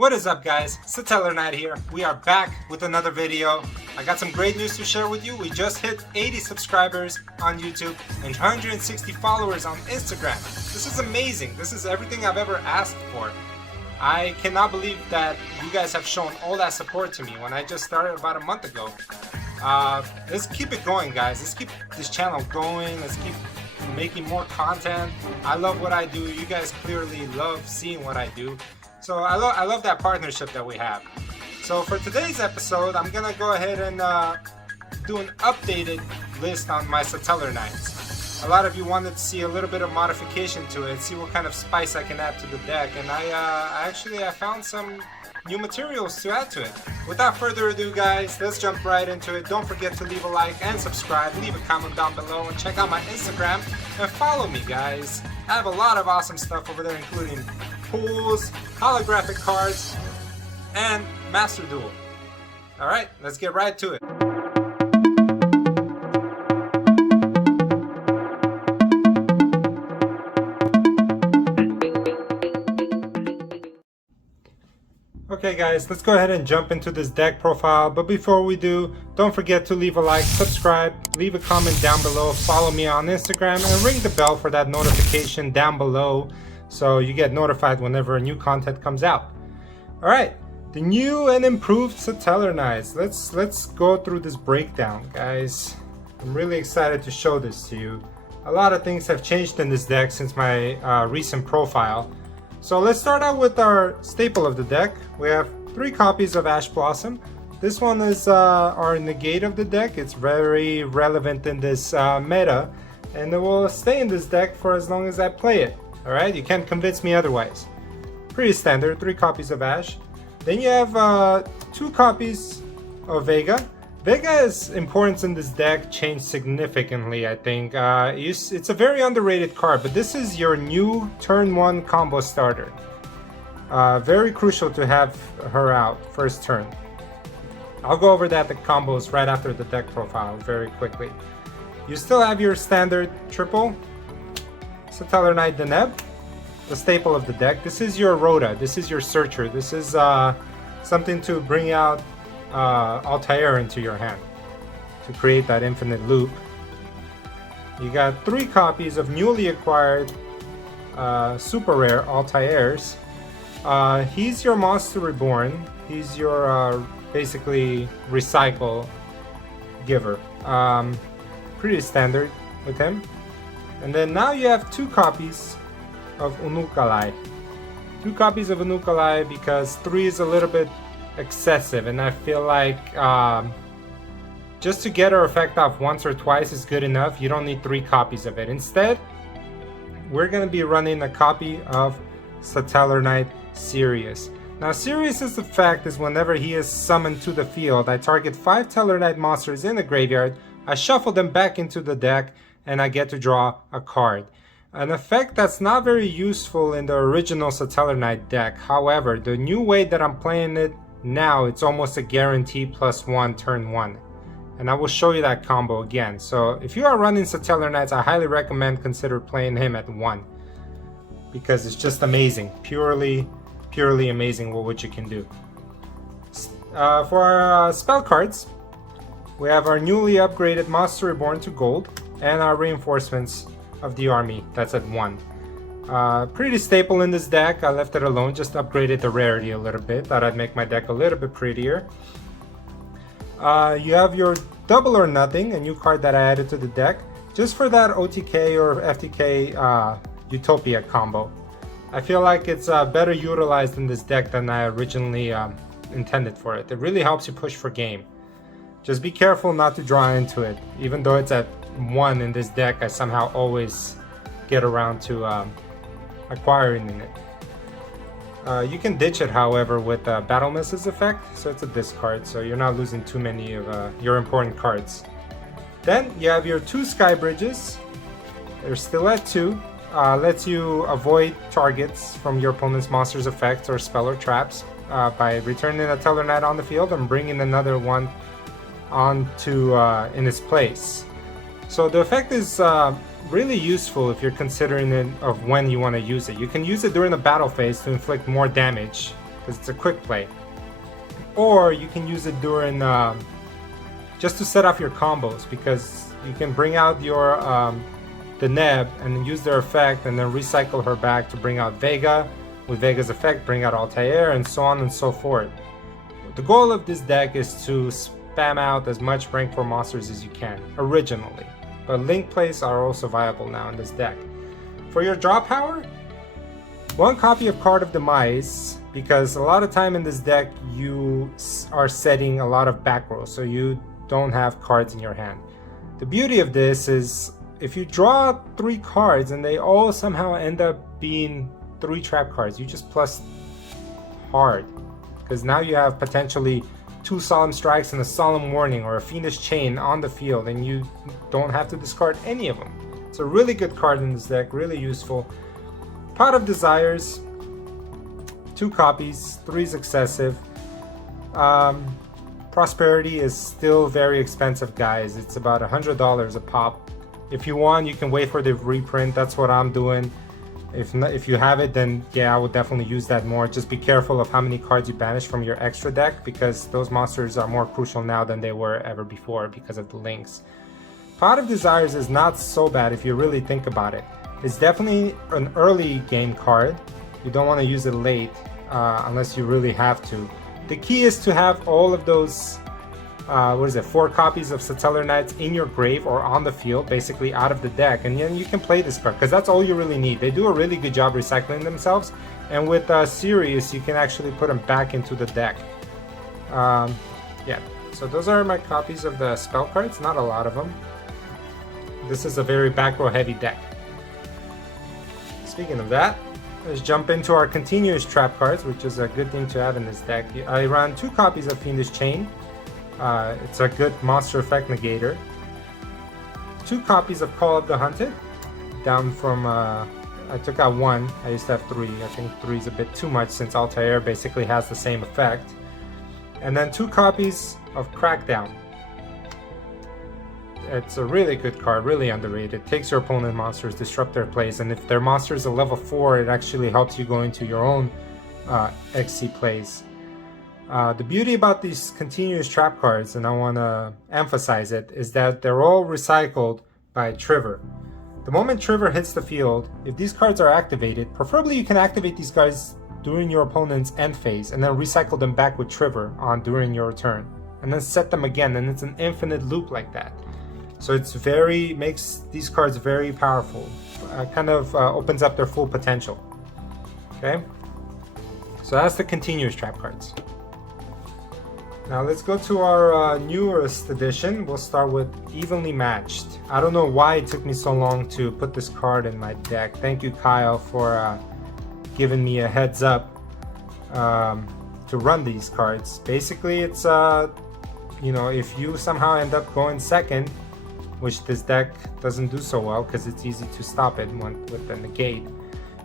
What is up, guys? It's the Tellarknight here. We are back with another video. I got some great news to share with you. We just hit 80 subscribers on YouTube and 160 followers on Instagram. This is amazing. This is everything I've ever asked for. I cannot believe that you guys have shown all that support to me when I just started about a month ago. Let's keep it going, guys. Let's keep this channel going. Let's keep making more content. I love what I do. You guys clearly love seeing what I do. So I love that partnership that we have. So for today's episode, I'm gonna go ahead and do an updated list on my Tellarknights. A lot of you wanted to see a little bit of modification to it, see what kind of spice I can add to the deck, and I found some new materials to add to it. Without further ado, guys, let's jump right into it. Don't forget to leave a like and subscribe, leave a comment down below, and check out my Instagram and follow me, guys. I have a lot of awesome stuff over there, including pools, holographic cards, and Master Duel. Alright, let's get right to it. Okay guys, let's go ahead and jump into this deck profile, but before we do, don't forget to leave a like, subscribe, leave a comment down below, follow me on Instagram, and ring the bell for that notification down below so you get notified whenever a new content comes out. Alright, the new and improved Tellarknights. Let's go through this breakdown, guys. I'm really excited to show this to you. A lot of things have changed in this deck since my recent profile. So let's start out with our staple of the deck. We have 3 copies of Ash Blossom. This one is our negate of the deck. It's very relevant in this meta, and it will stay in this deck for as long as I play it. Alright, you can't convince me otherwise. Pretty standard, 3 copies of Ash. Then you have 2 copies of Vega. Vega's importance in this deck changed significantly, I think. It's a very underrated card, but this is your new turn 1 combo starter. Very crucial to have her out first turn. I'll go over the combos right after the deck profile very quickly. You still have your standard triple Tellarknight Deneb, the staple of the deck. This is your Rhoda, this is your Searcher, this is something to bring out Altair into your hand to create that infinite loop. You got 3 copies of newly acquired super rare Altairs. He's your Monster Reborn. He's your basically recycle giver. Pretty standard with him. And then now you have 2 copies of Unukalai. 2 copies of Unukalai because 3 is a little bit excessive, and I feel like just to get her effect off once or twice is good enough. You don't need 3 copies of it. Instead, we're going to be running a copy of Tellarknight Sirius. Now, Sirius's effect is whenever he is summoned to the field, I target 5 Tellarknight monsters in the graveyard, I shuffle them back into the deck, and I get to draw a card. An effect that's not very useful in the original Tellarknight deck. However, the new way that I'm playing it now, it's almost a guarantee +1 turn 1. And I will show you that combo again. So if you are running Tellarknights, I highly recommend consider playing him at 1. Because it's just amazing. Purely amazing what you can do. For our spell cards, we have our newly upgraded Monster Reborn to gold, and our reinforcements of the army, that's at 1. Pretty staple in this deck. I left it alone, just upgraded the rarity a little bit. Thought I'd make my deck a little bit prettier. You have your Double or Nothing, a new card that I added to the deck, just for that OTK or FTK Utopia combo. I feel like it's better utilized in this deck than I originally intended for it. It really helps you push for game. Just be careful not to draw into it. Even though it's at 1 in this deck, I somehow always get around to acquiring in it. You can ditch it, however, with Battle Misses effect, so it's a discard, so you're not losing too many of your important cards. Then you have your 2 Sky Bridges. They're still at 2. Lets you avoid targets from your opponent's monster's effects or spell or traps by returning a Tellarknight on the field and bringing another one onto in its place. So the effect is really useful if you're considering it of when you want to use it. You can use it during the battle phase to inflict more damage, because it's a quick play. Or you can use it during just to set off your combos, because you can bring out your the Neb and then use their effect and then recycle her back to bring out Vega. With Vega's effect, bring out Altair, and so on and so forth. The goal of this deck is to spam out as much rank 4 monsters as you can, originally. But link plays are also viable now in this deck. For your draw power, 1 copy of Card of Demise, because a lot of time in this deck you are setting a lot of back row, so you don't have cards in your hand. The beauty of this is if you draw 3 cards and they all somehow end up being 3 trap cards, you just plus hard, because now you have potentially 2 Solemn Strikes and a Solemn Warning or a Fiendish Chain on the field, and you don't have to discard any of them. It's a really good card in this deck, really useful. Pot of Desires, 2 copies, 3 is excessive. Prosperity is still very expensive, guys. It's about $100 a pop. If you want, you can wait for the reprint. That's what I'm doing. If you have it, then yeah, I would definitely use that more. Just be careful of how many cards you banish from your extra deck, because those monsters are more crucial now than they were ever before because of the links. Pot of Desires is not so bad if you really think about it. It's definitely an early game card. You don't want to use it late unless you really have to. The key is to have all of those 4 copies of Tellarknights in your grave or on the field, basically out of the deck, and then you can play this card, because that's all you really need. They do a really good job recycling themselves, and with Sirius you can actually put them back into the deck. Yeah, so those are my copies of the spell cards, not a lot of them. This is a very back row heavy deck. Speaking of that, let's jump into our continuous trap cards, which is a good thing to have in this deck. I ran 2 copies of Fiendish Chain. It's a good monster effect negator. 2 copies of Call of the Hunted, down from, I took out 1, I used to have 3, I think 3 is a bit too much since Altair basically has the same effect. And then 2 copies of Crackdown. It's a really good card, really underrated. Takes your opponent monsters, disrupt their plays, and if their monster is a level 4, it actually helps you go into your own XC plays. The beauty about these continuous trap cards, and I want to emphasize it, is that they're all recycled by Trigger. The moment Trigger hits the field, if these cards are activated, preferably you can activate these guys during your opponent's end phase and then recycle them back with Trigger on during your turn, and then set them again, and it's an infinite loop like that. So it's makes these cards very powerful, opens up their full potential. Okay, so that's the continuous trap cards. Now let's go to our newest edition. We'll start with Evenly Matched. I don't know why it took me so long to put this card in my deck. Thank you, Kyle, for giving me a heads up to run these cards. Basically, it's if you somehow end up going second, which this deck doesn't do so well because it's easy to stop it with the negate.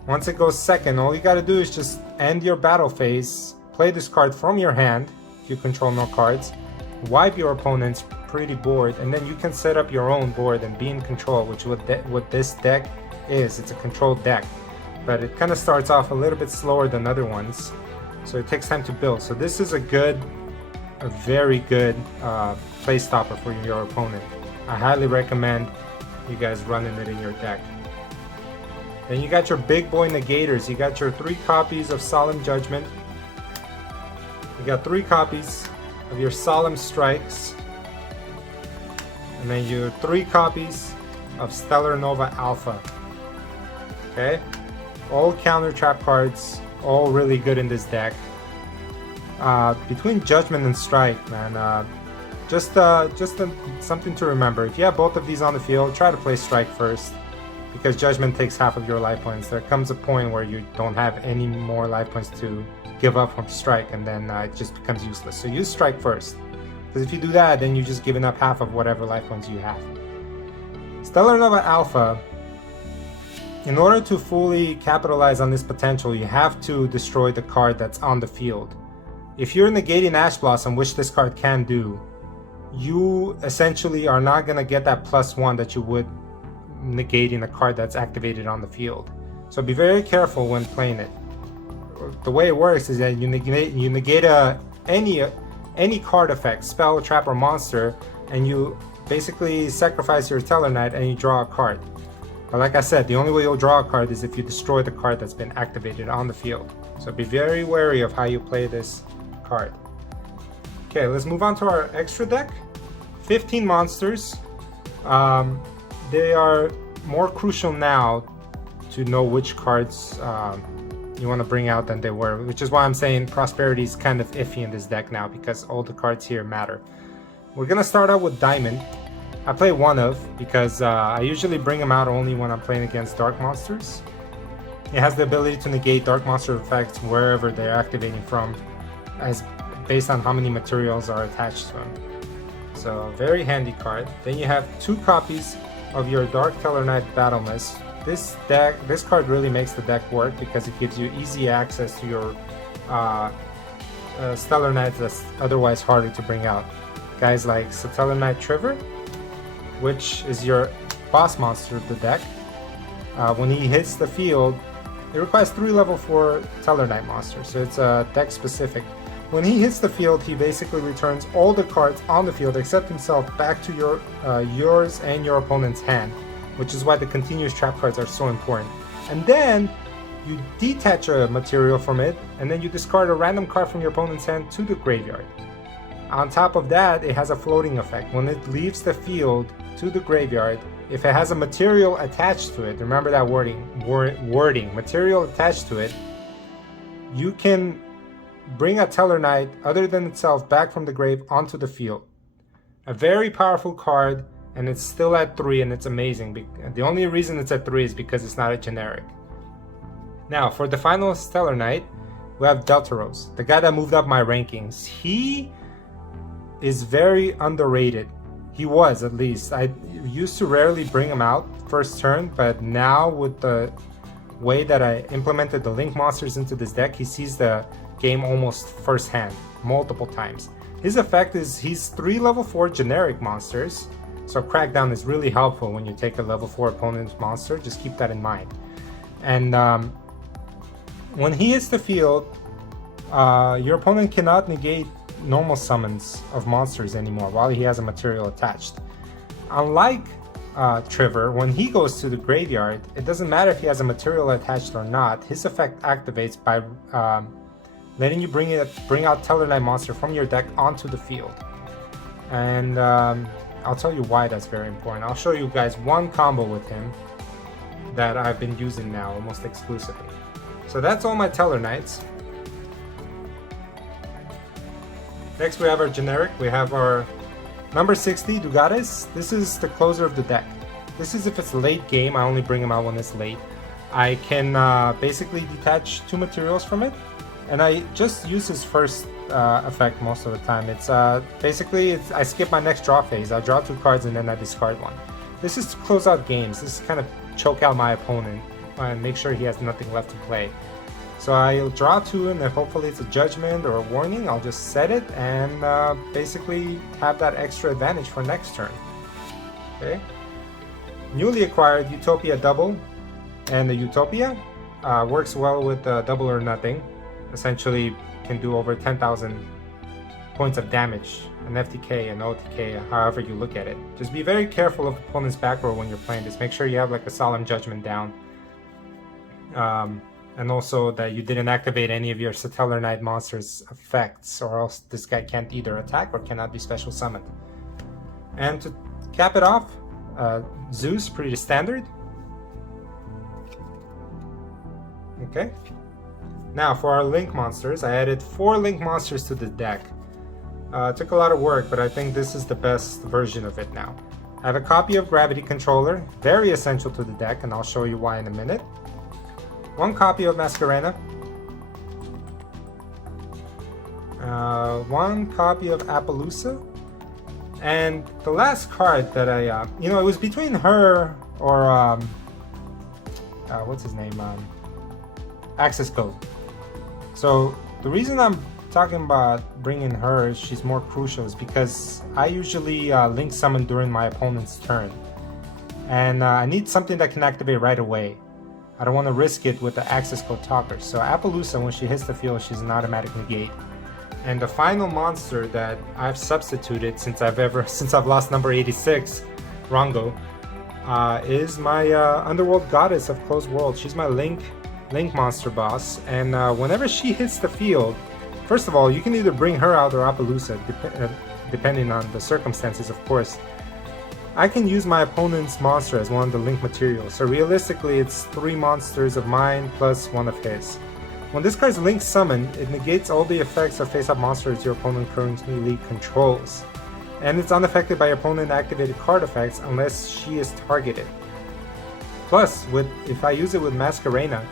Once it goes second, all you gotta do is just end your battle phase, play this card from your hand, if you control no cards, wipe your opponent's pretty board, and then you can set up your own board and be in control, which what this deck is. It's a controlled deck, but it kind of starts off a little bit slower than other ones, so it takes time to build. So this is a very good play stopper for your opponent. I highly recommend you guys running it in your deck. Then you got your big boy negators. You got your 3 copies of Solemn Judgment. You got 3 copies of your Solemn Strikes. And then your 3 copies of Stellar Nova Alpha. Okay? All counter trap cards, all really good in this deck. Between Judgment and Strike, man, just something to remember. If you have both of these on the field, try to play Strike first, because Judgment takes half of your life points. There comes a point where you don't have any more life points to give up from Strike, and then it just becomes useless. So use Strike first, because if you do that, then you're just giving up half of whatever life points you have. Stellar Nova Alpha, in order to fully capitalize on this potential, you have to destroy the card that's on the field. If you're negating Ash Blossom, which this card can do, you essentially are not going to get that +1 that you would negating a card that's activated on the field. So be very careful when playing it. the way it works is that you negate any card effect, spell, trap, or monster, and you basically sacrifice your Tellarknight and you draw a card. But like I said, the only way you'll draw a card is if you destroy the card that's been activated on the field. So be very wary of how you play this card. Okay, let's move on to our extra deck. 15 monsters. They are more crucial now to know which cards you want to bring out than they were, which is why I'm saying Prosperity is kind of iffy in this deck now, because all the cards here matter. We're gonna start out with Diamond. I play one of because I usually bring them out only when I'm playing against dark monsters. It has the ability to negate dark monster effects wherever they're activating from, as based on how many materials are attached to them. So very handy card. Then you have 2 copies of your Dark Tellarknight Battle Mist. This card really makes the deck work because it gives you easy access to your Stellar Knights that's otherwise harder to bring out. Guys like Tellarknight Trevor, which is your boss monster of the deck. When he hits the field, it requires 3 level 4 Tellarknight monsters, so it's deck specific. When he hits the field, he basically returns all the cards on the field except himself back to yours and your opponent's hand, which is why the continuous trap cards are so important. And then you detach a material from it, and then you discard a random card from your opponent's hand to the graveyard. On top of that, it has a floating effect. When it leaves the field to the graveyard, if it has a material attached to it, remember that wording, material attached to it, you can bring a Tellarknight other than itself back from the grave onto the field. A very powerful card, and it's still at 3, and it's amazing. The only reason it's at 3 is because it's not a generic. Now, for the final Tellarknight, we have Deltaros, the guy that moved up my rankings. He is very underrated. He was, at least. I used to rarely bring him out first turn, but now with the way that I implemented the Link monsters into this deck, he sees the game almost firsthand, multiple times. His effect is he's 3 level 4 generic monsters, so Crackdown is really helpful when you take a level 4 opponent's monster. Just keep that in mind. And when he hits the field, your opponent cannot negate normal summons of monsters anymore while he has a material attached. Unlike Trevor, when he goes to the graveyard, it doesn't matter if he has a material attached or not. His effect activates by letting you bring out Tellarknight monster from your deck onto the field. And I'll tell you why that's very important. I'll show you guys one combo with him that I've been using now almost exclusively. So that's all my Tellarknights. Next we have our generic. We have our number 60, Dugares. This is the closer of the deck. This is if it's late game. I only bring him out when it's late. I can basically detach 2 materials from it, and I just use his first effect most of the time. It's basically I skip my next draw phase. I draw 2 cards and then I discard 1. This is to close out games. This is kind of choke out my opponent and make sure he has nothing left to play. So I'll draw 2, and then hopefully it's a judgment or a warning. I'll just set it and basically have that extra advantage for next turn. Okay. Newly acquired Utopia Double, and the Utopia works well with Double or Nothing. Essentially can do over 10,000 points of damage, an FTK, an OTK, however you look at it. Just be very careful of opponent's back row when you're playing this. Make sure you have like a Solemn Judgment down. And also that you didn't activate any of your Tellarknight monsters' effects, or else this guy can't either attack or cannot be special summoned. And to cap it off, Zeus, pretty standard. Okay. Now for our Link monsters, I added 4 Link monsters to the deck. It took a lot of work, but I think this is the best version of it now. I have a copy of Gravity Controller, very essential to the deck, and I'll show you why in a minute. 1 copy of Masquerena, 1 copy of Appaloosa, and the last card that I, it was between her or, what's his name, Access Code. So the reason I'm talking about bringing her, she's more crucial, is because I usually Link summon during my opponent's turn, and I need something that can activate right away. I don't want to risk it with the access code talker. So Appaloosa, when she hits the field, she's an automatic negate. And the final monster that I've substituted since I've lost number 86, Rongo, is my Underworld Goddess of Closed World. She's my Link monster boss, and whenever she hits the field, first of all, you can either bring her out or Appaloosa, depending on the circumstances, of course. I can use my opponent's monster as one of the Link materials, so realistically it's 3 monsters of mine plus 1 of his. When this card's Link summoned, it negates all the effects of face-up monsters your opponent currently controls. And it's unaffected by your opponent activated card effects unless she is targeted. Plus, if I use it with Masquerena,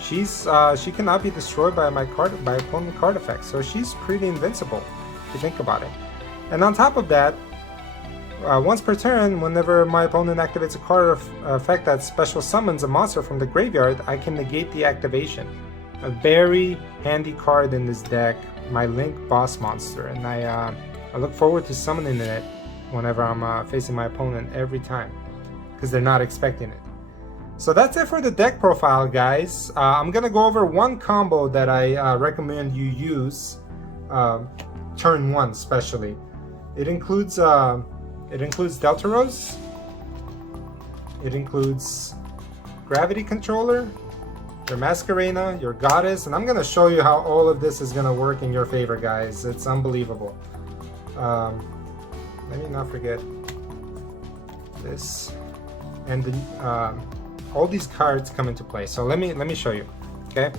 she cannot be destroyed by opponent card effects, so she's pretty invincible if you think about it. And on top of that, once per turn, whenever my opponent activates a card effect that special summons a monster from the graveyard, I can negate the activation. A very handy card in this deck, my Link boss monster, and I look forward to summoning it whenever I'm facing my opponent every time, because they're not expecting it. So that's it for the deck profile, guys. I'm gonna go over one combo that I recommend you use turn 1 especially. It includes Deltaros, it includes Gravity Controller, your Masquerena, your Goddess, and I'm gonna show you how all of this is gonna work in your favor, guys. It's unbelievable. Let me not forget this, and all these cards come into play. So let me show you. Okay.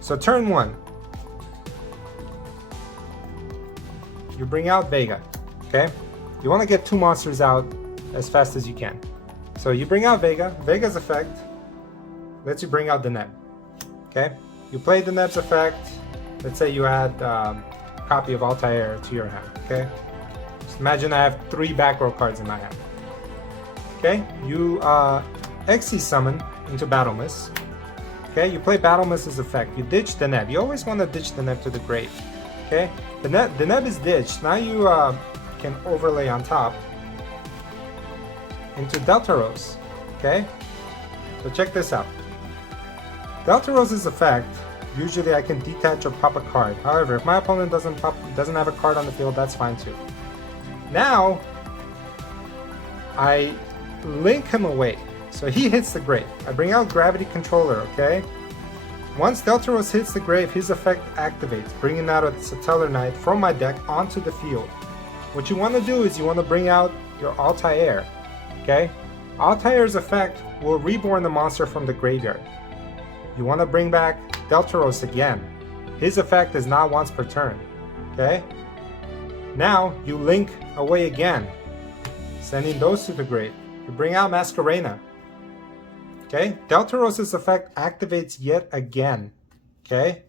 So turn 1, you bring out Vega. Okay. You want to get 2 monsters out as fast as you can. So you bring out Vega. Vega's effect lets you bring out the Neb. Okay. You play the Neb's effect. Let's say you add copy of Altair to your hand. Okay. Just imagine I have 3 back row cards in my hand. Okay. You Xe summon into Battle Mist. Okay. You play Battle Mist's effect. You ditch the Neb. You always want to ditch the Neb to the grave. Okay. The Neb is ditched. Now you can overlay on top into Deltaros. Okay. So check this out. Deltaros's effect, usually I can detach or pop a card. However, if my opponent doesn't have a card on the field, that's fine too. Now, I link him away. So he hits the grave. I bring out Gravity Controller, okay? Once Deltaros hits the grave, his effect activates, bringing out a Tellarknight from my deck onto the field. What you want to do is you want to bring out your Altair, okay? Altair's effect will reborn the monster from the graveyard. You want to bring back Deltaros again. His effect is not once per turn, okay? Now you link away again, sending those to the grave. You bring out Masquerena, okay? Deltaros's effect activates yet again, okay?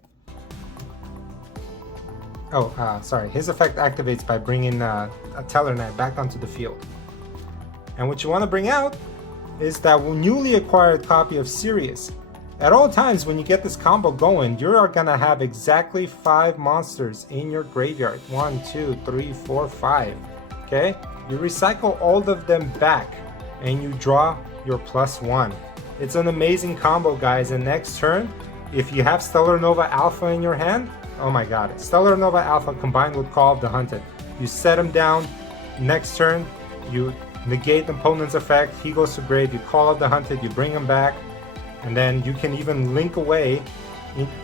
Sorry, his effect activates by bringing a Tellarknight back onto the field. And what you want to bring out is that newly acquired copy of Sirius. At all times when you get this combo going, you are gonna have exactly 5 monsters in your graveyard. 1, 2, 3, 4, 5. Okay? You recycle all of them back and you draw your +1. It's an amazing combo, guys. And next turn, if you have Stellar Nova Alpha in your hand, oh my god, Stellar Nova Alpha combined with Call of the Hunted. You set him down, next turn, you negate the opponent's effect, he goes to grave, you Call of the Hunted, you bring him back, and then you can even link away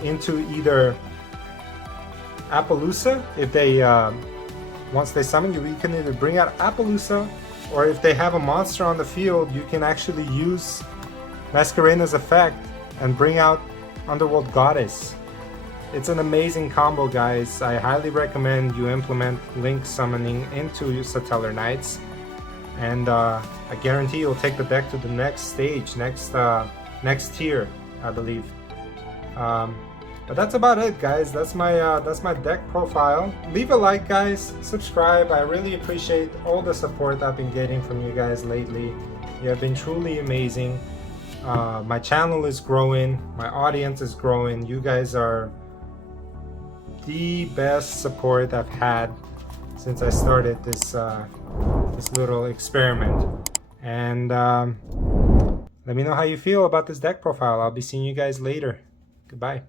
into either Appaloosa, if they, once they summon you, you can either bring out Appaloosa, or if they have a monster on the field, you can actually use Masquerena's effect and bring out Underworld Goddess. It's an amazing combo, guys. I highly recommend you implement Link summoning into Tellarknights, and I guarantee you'll take the deck to the next stage, next tier, I believe. But that's about it, guys. That's my deck profile. Leave a like, guys. Subscribe. I really appreciate all the support I've been getting from you guys lately. You have been truly amazing. My channel is growing. My audience is growing. You guys are the best support I've had since I started this this little experiment. And Let me know how you feel about this deck profile. I'll be seeing you guys later. Goodbye.